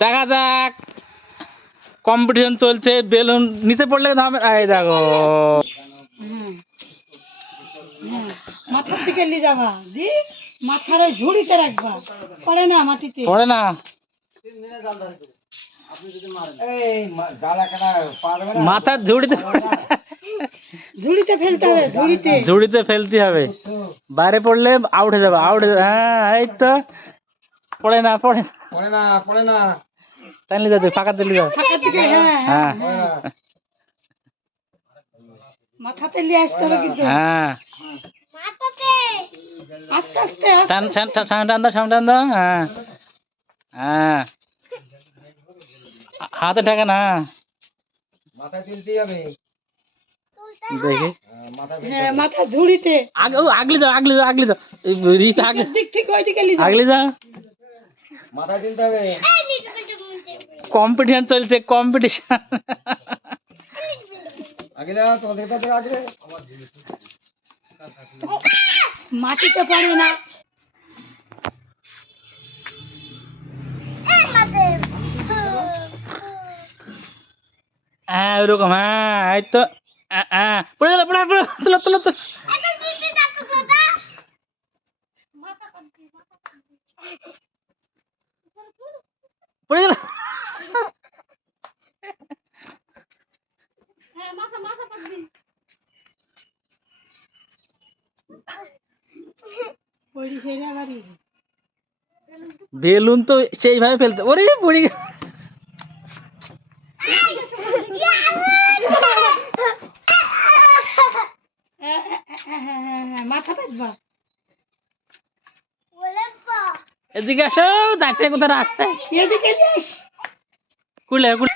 দেখা যাক, কম্পিটিশন চলছে। বেলুন নিচে পড়লে এই দেখো, মাথার দিকে নিয়ে যাবা দি, মাথার ওই ঝুড়িতে রাখবা, পড়ে না মাটিতে, পড়ে না। মাথার ঝুড়িতে, ঝুড়িতে ফেলতে হবে, ঝুড়িতে ঝুড়িতে ফেলতে হবে, বাইরে পড়লে আউট হয়ে যাবে, আউট হয়ে যাবে। হ্যাঁ এই তো, পড়ে না পড়ে না পড়ে না, পড়ে না। তাই নিয়ে যাবে, ফাঁকা দিলে যাবে। ফাঁকা দিকে, হ্যাঁ হ্যাঁ মাথাতে নিয়ে আসতে হবে কিন্তু, হ্যাঁ, আস্তে আস্তে সামনে টান দাও। হ্যাঁ হ্যাঁ, হাতে ঠেকে না, মাথায় তুলতে হবে। দেখি হ্যাঁ, মাথা ঝুড়িতে আগে, আগলি যাও আগলি যাও আগলি যাও, দিক থেকে ওই দিকে নিয়ে যাও, আগলি যাও। মাথায় তুলতে হবে। কম্পিটিশন চলছে, কম্পিটিশন। আগে যাও, তোমাদের কাছে আগে। মাটিতে পড়ে না, হ্যাঁ ওইরকম, হ্যাঁ এই তো, হ্যাঁ পড়ে গেল, পড়ে পড়ে, তুলো তুলো তুলো, পড়ে গেল। বেলুন তো সেইভাবে ফেলতে, ওরে পড়ে গেল। মাথা পাতবা, এদিকে আসো, যাচ্ছে কোথায় রাস্তায়, এদিকে নিয়ে আস, কুলে কুলে,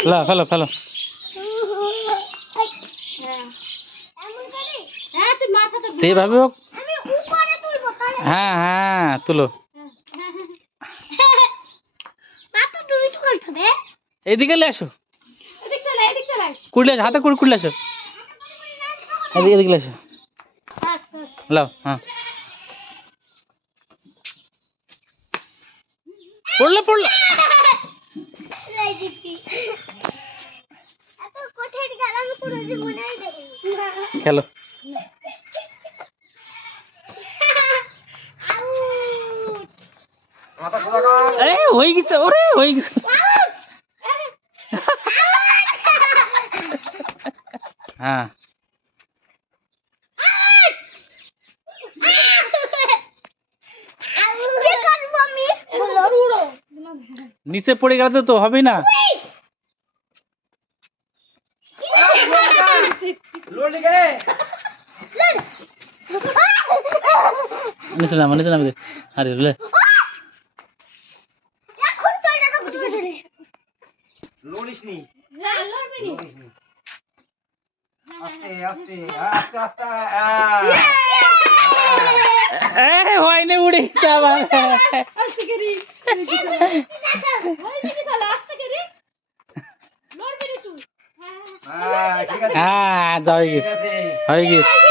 ফেলো ফেলো ফেলো। হ্যাঁ তুই মাথাটা যেভাবে হোক, হ্যাঁ হ্যাঁ তুলো, এদিকে এসো, এদিক চলে, এদিক চলে, কুড়লে আসো, হাতে কুড়লে আসো, এদিকে এদিকে আসো, লাও। হ্যাঁ পড়লো পড়লো, খেলো। মাথা সোজা কর। হয়ে গেছে, ওরে হয়ে গেছে। হ্যাঁ নিচে পড়ে গেলে তো হবেই না। নিচে নামা, নিচে নামে, আরে লে, লড়িস নি। আস্তে আস্তে আস্তে আস্তে। হয়নি, উড়ে গেছে আবার। আস্তে করি, ঠিক আছে। হ্যাঁ হয়ে গেছে, হয়ে গেছে।